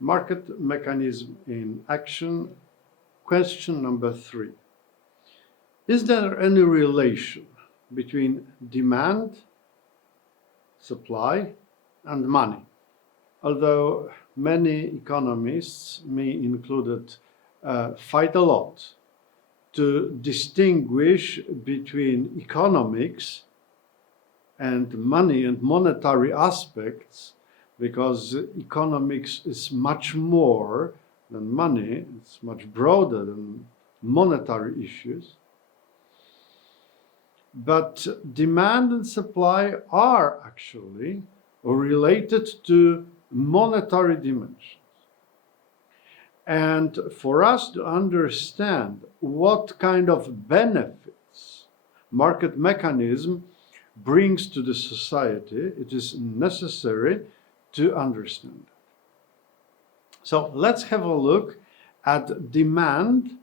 Market mechanism in action. Question number 3. Is there any relation between demand, supply, and money? Although many economists, me included, fight a lot to distinguish between economics and money and monetary aspects, because economics is much more than money, it's much broader than monetary issues. But demand and supply are actually related to monetary dimensions. And for us to understand what kind of benefits market mechanism brings to the society, it is necessary to understand. So let's have a look at demand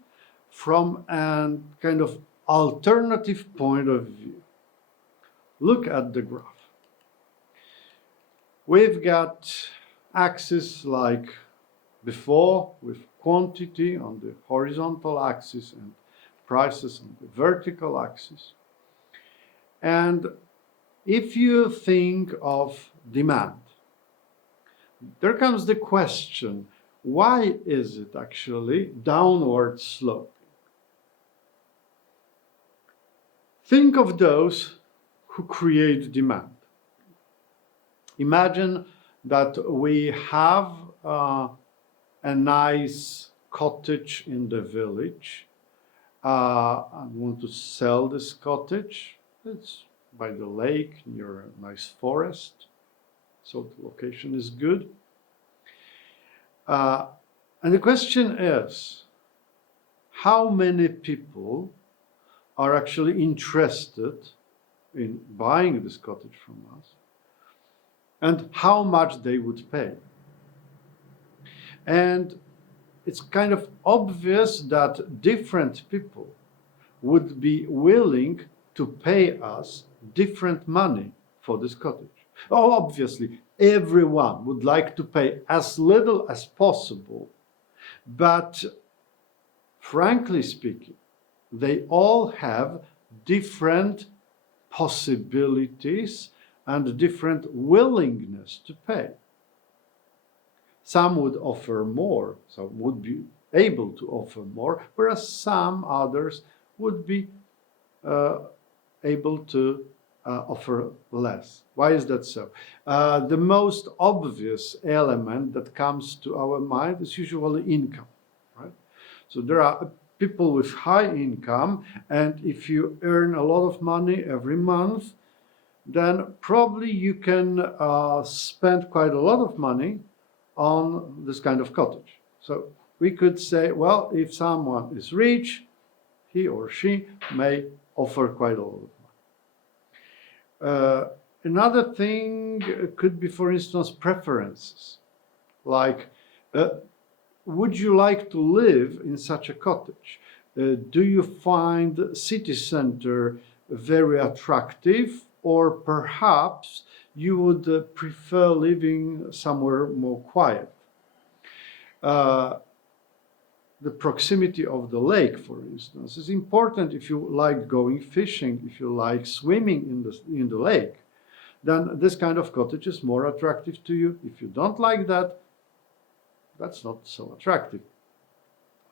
from a kind of alternative point of view. Look at the graph. We've got axis like before, with quantity on the horizontal axis and prices on the vertical axis. And if you think of demand, there comes the question, why is it actually downward sloping? Think of those who create demand. Imagine that we have a nice cottage in the village. I want to sell this cottage. It's by the lake near a nice forest, so the location is good. And the question is, how many people are actually interested in buying this cottage from us, and how much they would pay? And it's kind of obvious that different people would be willing to pay us different money for this cottage. Oh, obviously, everyone would like to pay as little as possible, but frankly speaking, they all have different possibilities and different willingness to pay. Some would offer more, some would be able to offer more, whereas some others would be able to offer less. Why is that so? The most obvious element that comes to our mind is usually income, right? So there are people with high income, and if you earn a lot of money every month, then probably you can spend quite a lot of money on this kind of cottage. So we could say, well, if someone is rich, he or she may offer quite a lot of money. Another thing could be, for instance, preferences. Like, would you like to live in such a cottage? Do you find city center very attractive, or perhaps you would prefer living somewhere more quiet? The proximity of the lake, for instance, is important if you like going fishing, if you like swimming in the lake. Then this kind of cottage is more attractive to you. If you don't like that, that's not so attractive.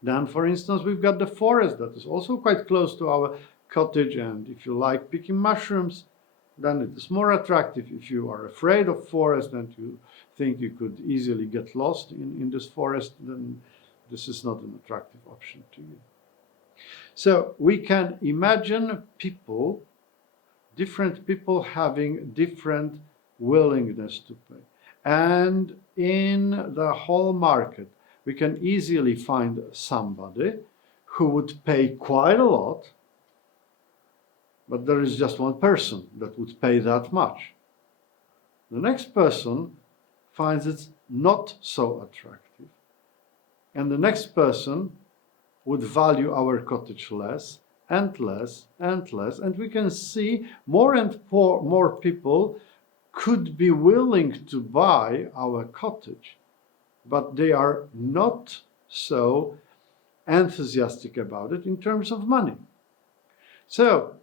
Then, for instance, we've got the forest that is also quite close to our cottage, and if you like picking mushrooms, then it is more attractive. If you are afraid of forest and you think you could easily get lost in this forest, then this is not an attractive option to you. So we can imagine people, different people having different willingness to pay. And in the whole market, we can easily find somebody who would pay quite a lot, but there is just one person that would pay that much. The next person finds it not so attractive. And the next person would value our cottage less and less and less. And we can see more and more people could be willing to buy our cottage, but they are not so enthusiastic about it in terms of money. So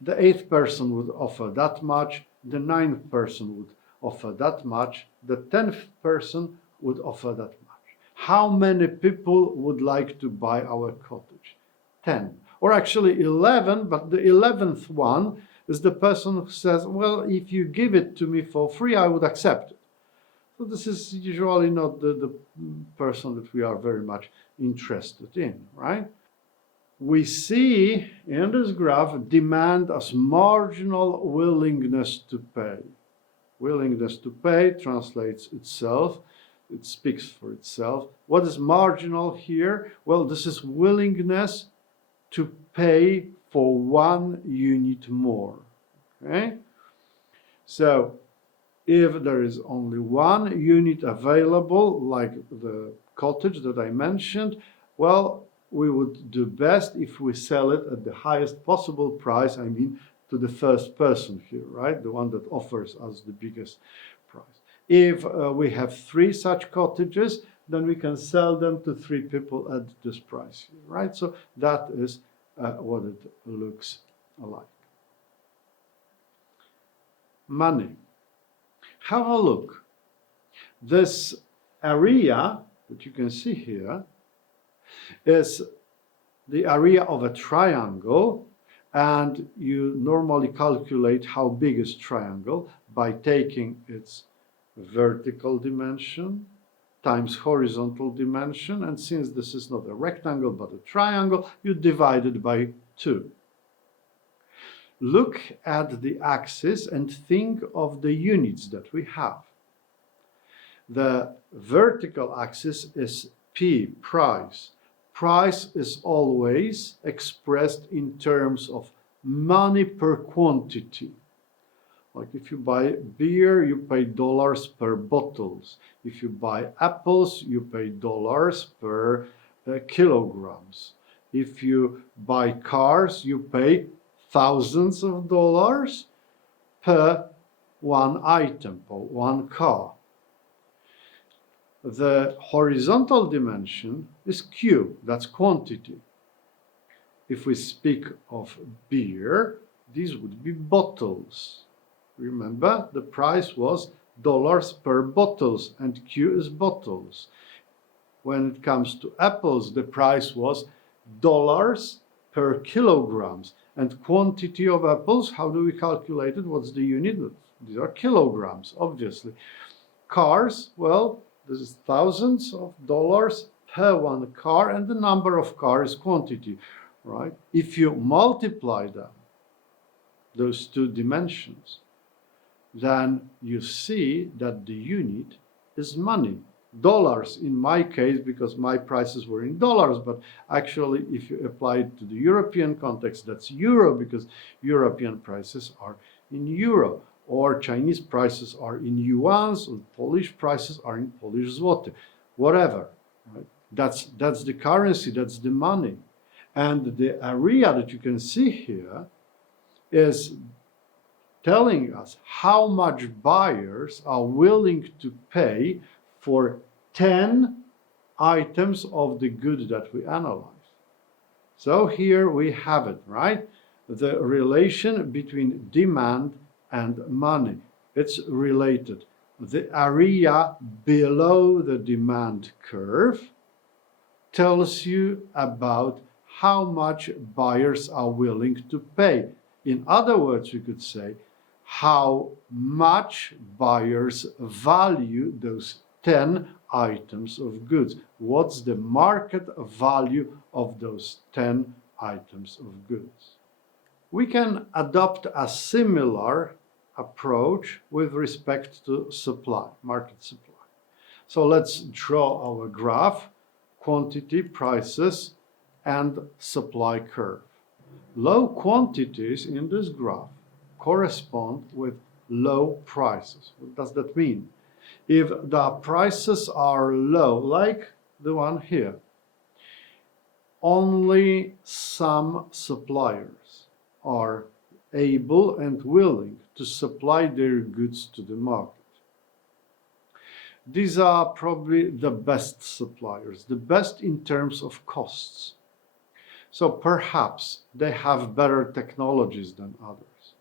the 8th person would offer that much, the 9th person would offer that much, the 10th person would offer that much. How many people would like to buy our cottage? 10. Or actually 11, but the 11th one is the person who says, well, if you give it to me for free, I would accept it. So this is usually not the person that we are very much interested in, right? We see in this graph demand as marginal willingness to pay. Willingness to pay translates itself. It speaks for itself. What is marginal here? Well, this is willingness to pay for 1 unit more. Okay? So if there is only 1 unit available, like the cottage that I mentioned, well, we would do best if we sell it at the highest possible price, I mean, to the first person here, right? The one that offers us the biggest price. If we have 3 such cottages, then we can sell them to 3 people at this price here, right? So that is what it looks like. Money. Have a look. This area that you can see here is the area of a triangle, and you normally calculate how big is triangle by taking its vertical dimension times horizontal dimension, and since this is not a rectangle but a triangle, you divide it by 2. Look at the axis and think of the units that we have. The vertical axis is P, price. Price is always expressed in terms of money per quantity. Like if you buy beer, you pay dollars per bottles. If you buy apples, you pay dollars per kilograms. If you buy cars, you pay thousands of dollars per 1 item, or 1 car. The horizontal dimension is Q, that's quantity. If we speak of beer, these would be bottles. Remember, the price was dollars per bottles, and Q is bottles. When it comes to apples, the price was dollars per kilograms. And quantity of apples, how do we calculate it? What's the unit? These are kilograms, obviously. Cars, well, this is thousands of dollars per 1 car, and the number of cars is quantity, right? If you multiply them, those 2 dimensions, then you see that the unit is money. Dollars in my case, because my prices were in dollars, but actually if you apply it to the European context, that's euro, because European prices are in euro, or Chinese prices are in yuans, or Polish prices are in Polish zloty, whatever. Right? That's the currency, that's the money. And the area that you can see here is telling us how much buyers are willing to pay for 10 items of the good that we analyze. So here we have it, right? The relation between demand and money. It's related. The area below the demand curve tells you about how much buyers are willing to pay. In other words, we could say how much buyers value those 10 items of goods. What's the market value of those 10 items of goods? We can adopt a similar approach with respect to supply, market supply. So let's draw our graph, quantity, prices, and supply curve. Low quantities in this graph correspond with low prices. What does that mean? If the prices are low, like the one here, only some suppliers are able and willing to supply their goods to the market. these are probably the best suppliers, the best in terms of costs. So perhaps they have better technologies than others.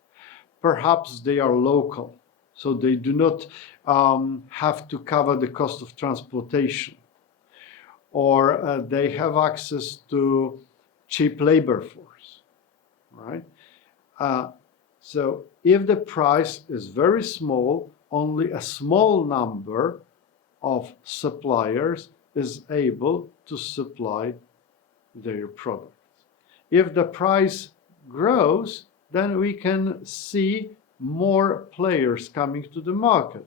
Perhaps they are local, so they do not have to cover the cost of transportation, or they have access to cheap labor force, right? So if the price is very small, only a small number of suppliers is able to supply their products. If the price grows, then we can see more players coming to the market.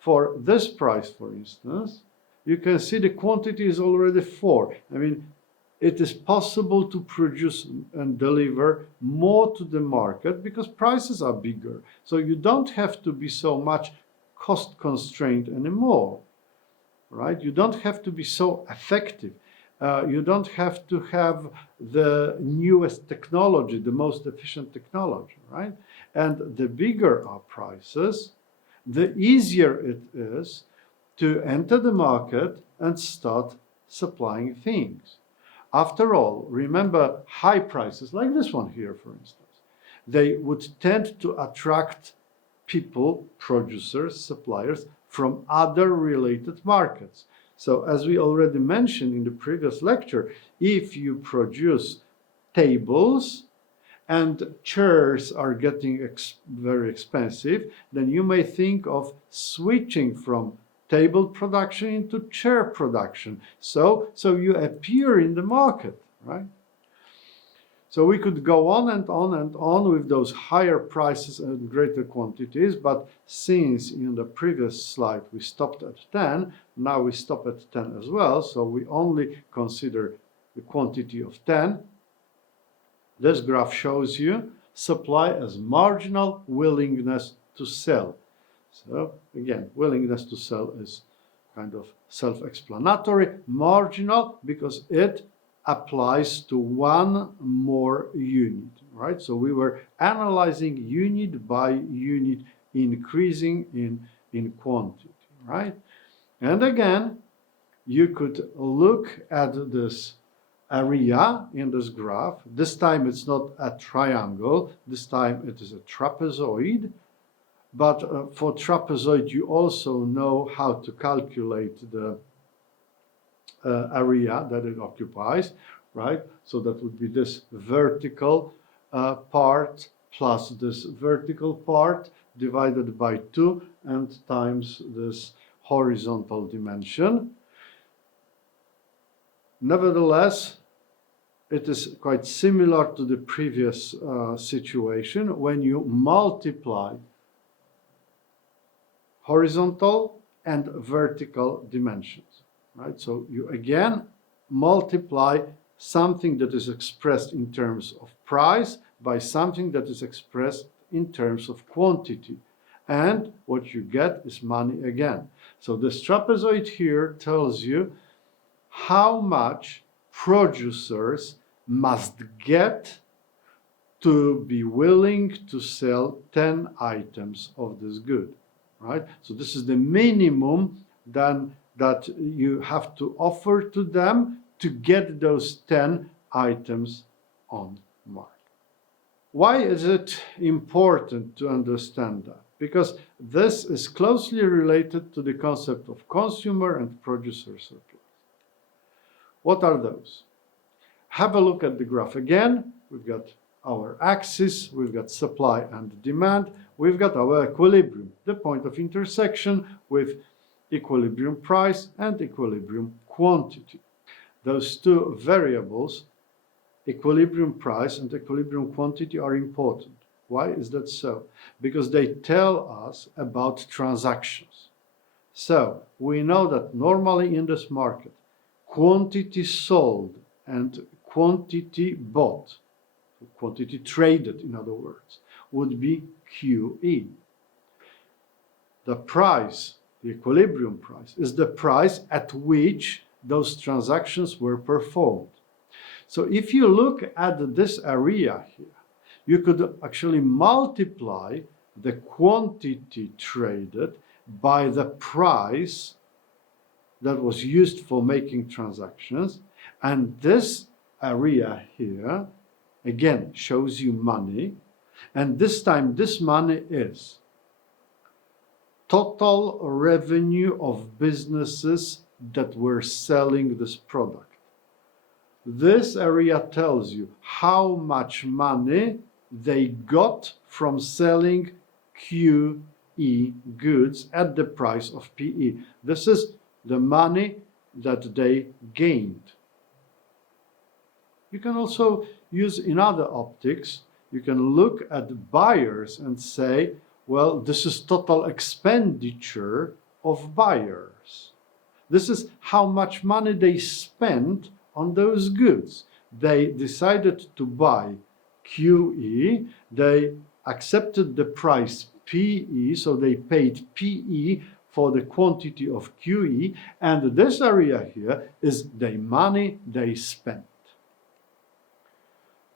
For this price, for instance, you can see the quantity is already 4. I mean, it is possible to produce and deliver more to the market because prices are bigger. So you don't have to be so much cost constrained anymore, right? You don't have to be so effective. You don't have to have the newest technology, the most efficient technology, right? And the bigger our prices, the easier it is to enter the market and start supplying things. After all, remember high prices, like this one here, for instance, they would tend to attract people, producers, suppliers from other related markets. So as we already mentioned in the previous lecture, if you produce tables and chairs are getting very expensive, then you may think of switching from table production into chair production. So you appear in the market, right? So we could go on and on and on with those higher prices and greater quantities, but since in the previous slide we stopped at 10, now we stop at 10 as well, so we only consider the quantity of 10. This graph shows you supply as marginal willingness to sell. So again, willingness to sell is kind of self-explanatory. Marginal because it applies to one more unit, right? So we were analyzing unit by unit, increasing in quantity, right? And again, you could look at this area in this graph. This time it's not a triangle, this time it is a trapezoid. But for trapezoid, you also know how to calculate the area that it occupies, right? So that would be this vertical part plus this vertical part divided by 2 and times this horizontal dimension. Nevertheless, it is quite similar to the previous situation when you multiply horizontal and vertical dimensions, right? So you again multiply something that is expressed in terms of price by something that is expressed in terms of quantity. And what you get is money again. So this trapezoid here tells you how much producers must get to be willing to sell 10 items of this good. Right? So this is the minimum then that you have to offer to them to get those 10 items on market. Why is it important to understand that? Because this is closely related to the concept of consumer and producer surplus. What are those? Have a look at the graph again. We've got our axis, we've got supply and demand, we've got our equilibrium, the point of intersection with equilibrium price and equilibrium quantity. Those two variables, equilibrium price and equilibrium quantity, are important. Why is that so? Because they tell us about transactions. So we know that normally in this market, quantity sold and quantity bought, quantity traded, in other words, would be QE. The price, the equilibrium price, is the price at which those transactions were performed. So if you look at this area here, you could actually multiply the quantity traded by the price that was used for making transactions, and this area here again shows you money, and this time this money is total revenue of businesses that were selling this product. This area tells you how much money they got from selling QE goods at the price of PE. This is the money that they gained. You can also use in other optics, you can look at buyers and say, well, this is total expenditure of buyers. This is how much money they spent on those goods. They decided to buy QE, they accepted the price PE, so they paid PE for the quantity of QE, and this area here is the money they spent.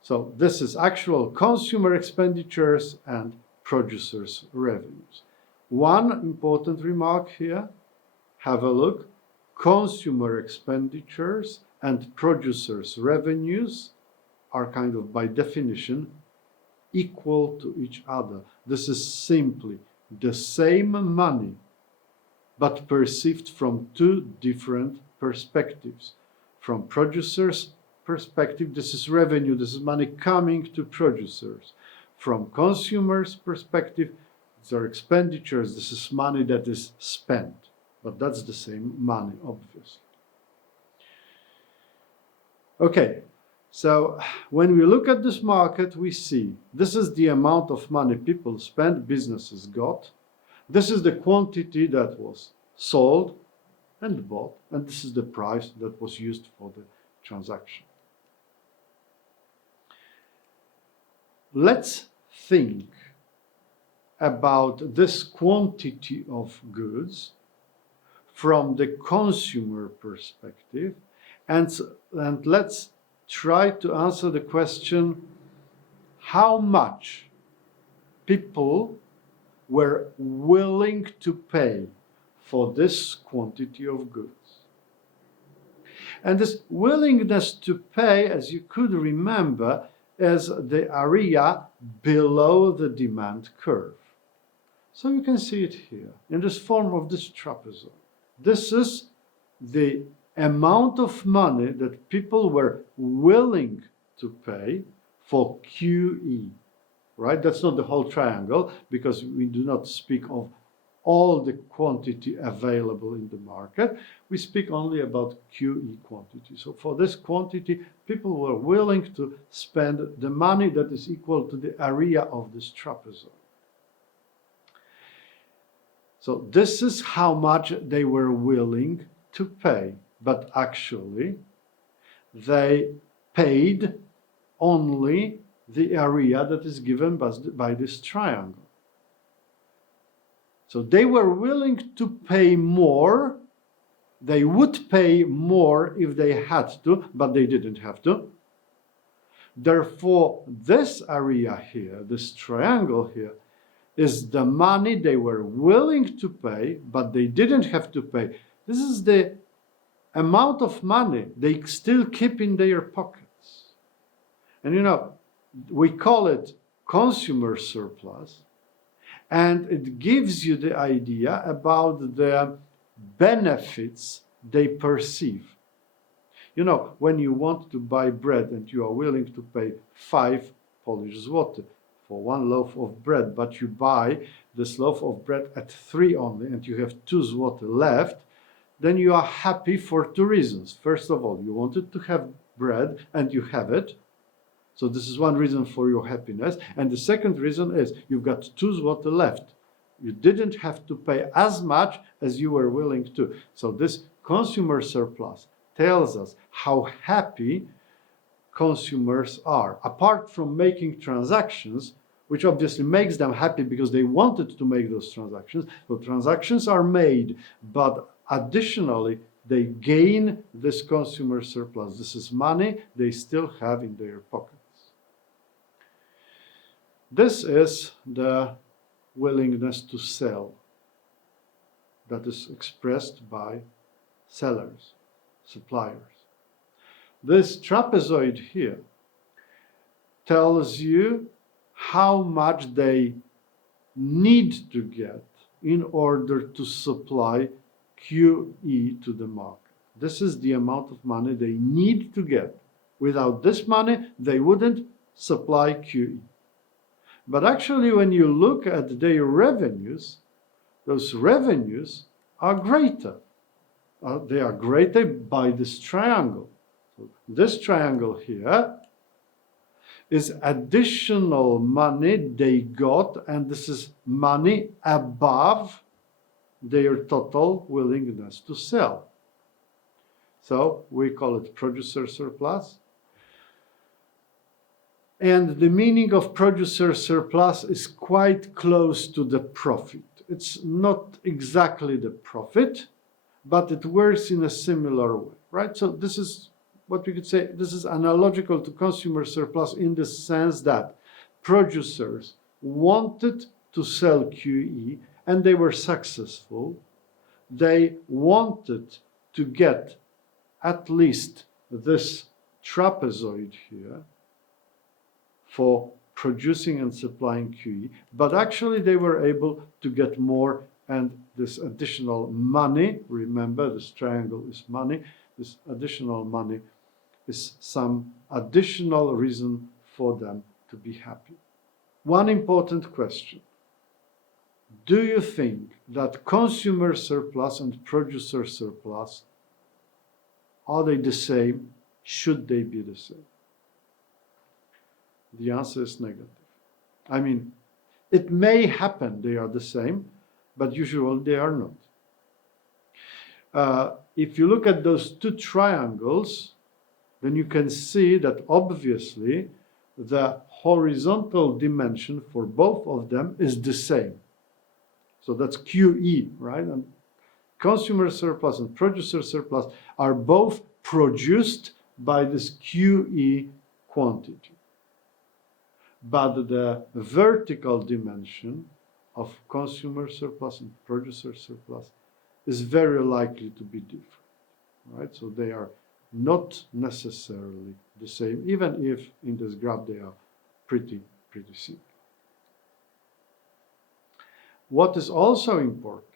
So this is actual consumer expenditures and producers' revenues. One important remark here, have a look, consumer expenditures and producers' revenues are kind of by definition equal to each other. This is simply the same money, but perceived from two different perspectives. From producers' perspective, this is revenue, this is money coming to producers. From consumers' perspective, these are expenditures, this is money that is spent. But that's the same money, obviously. Okay, so when we look at this market, we see this is the amount of money people spent, businesses got. This is the quantity that was sold and bought, and this is the price that was used for the transaction. Let's think about this quantity of goods from the consumer perspective, and let's try to answer the question, how much people were willing to pay for this quantity of goods. And this willingness to pay, as you could remember, is the area below the demand curve. So you can see it here in this form of this trapezoid. This is the amount of money that people were willing to pay for QE, right? That's not the whole triangle, because we do not speak of all the quantity available in the market. We speak only about QE quantity. So for this quantity, people were willing to spend the money that is equal to the area of this trapezoid. So this is how much they were willing to pay, but actually they paid only the area that is given by this triangle. So they were willing to pay more. They would pay more if they had to, but they didn't have to. Therefore, this area here, this triangle here, is the money they were willing to pay, but they didn't have to pay. This is the amount of money they still keep in their pockets. And you know, we call it consumer surplus, and it gives you the idea about the benefits they perceive. You know, when you want to buy bread and you are willing to pay 5 Polish zloty for one loaf of bread, but you buy this loaf of bread at 3 only and you have 2 zloty left, then you are happy for 2 reasons. First of all, you wanted to have bread and you have it. So this is one reason for your happiness. And the second reason is you've got 2 zloty left. You didn't have to pay as much as you were willing to. So this consumer surplus tells us how happy consumers are. Apart from making transactions, which obviously makes them happy because they wanted to make those transactions. So transactions are made, but additionally, they gain this consumer surplus. This is money they still have in their pockets. This is the willingness to sell that is expressed by sellers, suppliers. This trapezoid here tells you how much they need to get in order to supply QE to the market. This is the amount of money they need to get. Without this money, they wouldn't supply QE. But actually, when you look at their revenues, those revenues are greater. They are greater by this triangle. So this triangle here is additional money they got, and this is money above their total willingness to sell. So we call it producer surplus. And the meaning of producer surplus is quite close to the profit. It's not exactly the profit, but it works in a similar way, right? So this is what we could say, this is analogical to consumer surplus in the sense that producers wanted to sell QE and they were successful. They wanted to get at least this trapezoid here for producing and supplying QE, but actually they were able to get more, and this additional money, remember this triangle is money, this additional money is some additional reason for them to be happy. One important question. Do you think that consumer surplus and producer surplus, are they the same? Should they be the same? The answer is negative. I mean, it may happen they are the same, but usually they are not. If you look at those two triangles, then you can see that obviously the horizontal dimension for both of them is the same. So that's QE, right? And consumer surplus and producer surplus are both produced by this QE quantity. But the vertical dimension of consumer surplus and producer surplus is very likely to be different, right? So they are not necessarily the same, even if in this graph they are pretty similar. What is also important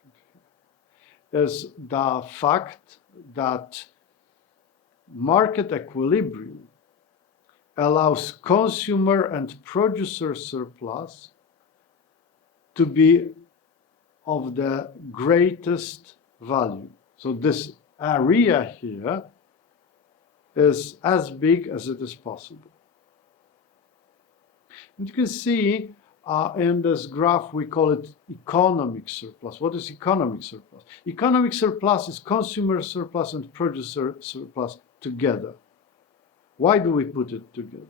is the fact that market equilibrium allows consumer and producer surplus to be of the greatest value. So this area here is as big as it is possible. And you can see in this graph, we call it economic surplus. What is economic surplus? Economic surplus is consumer surplus and producer surplus together. Why do we put it together?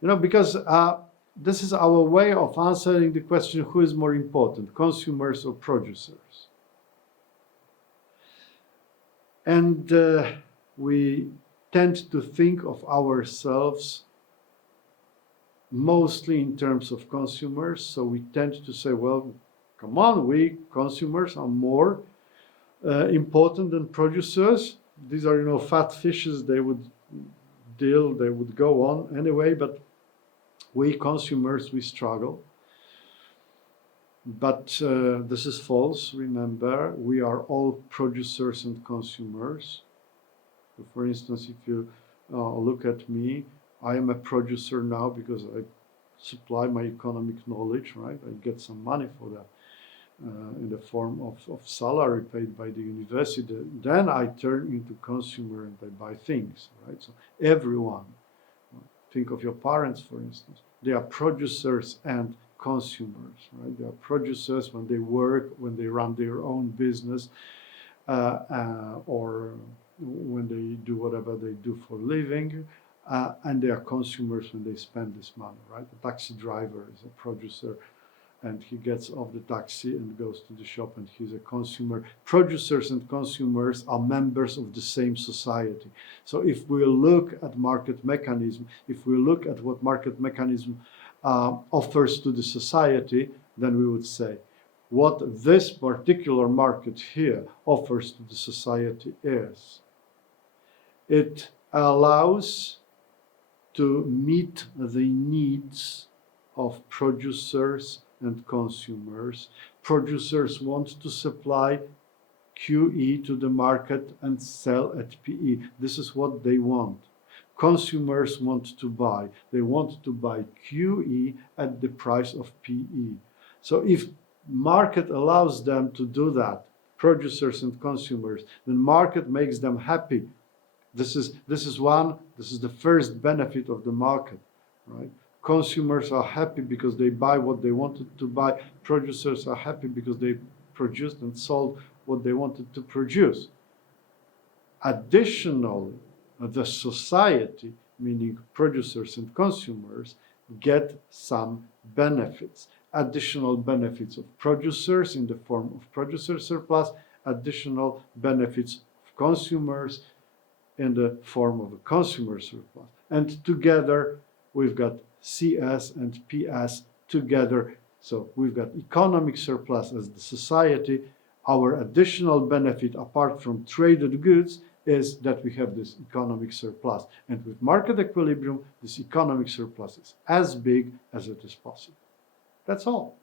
You know, because this is our way of answering the question, who is more important, consumers or producers? And we tend to think of ourselves mostly in terms of consumers. So we tend to say, well, come on, we consumers are more important than producers. These are, you know, fat fishes, they would go on anyway, but we consumers, we struggle. But this is false, remember, we are all producers and consumers. So for instance, if you look at me, I am a producer now because I supply my economic knowledge, right? I get some money for that in the form of salary paid by the university. Then I turn into consumer and I buy things, right? So everyone, think of your parents, for instance, they are producers and consumers, right? They are producers when they work, when they run their own business, or when they do whatever they do for a living. And they are consumers when they spend this money, right? The taxi driver is a producer and he gets off the taxi and goes to the shop and he's a consumer. Producers and consumers are members of the same society. So if we look at market mechanism, if we look at what market mechanism offers to the society, then we would say what this particular market here offers to the society is it allows to meet the needs of producers and consumers. Producers want to supply QE to the market and sell at PE. This is what they want. Consumers want to buy. They want to buy QE at the price of PE. So if market allows them to do that, producers and consumers, then market makes them happy. This is the first benefit of the market, right? Consumers are happy because they buy what they wanted to buy. Producers are happy because they produced and sold what they wanted to produce. Additionally, the society, meaning producers and consumers, get some benefits. Additional benefits of producers in the form of producer surplus, additional benefits of consumers in the form of a consumer surplus. And together, we've got CS and PS together. So we've got economic surplus as the society. Our additional benefit, apart from traded goods, is that we have this economic surplus. And with market equilibrium, this economic surplus is as big as it is possible. That's all.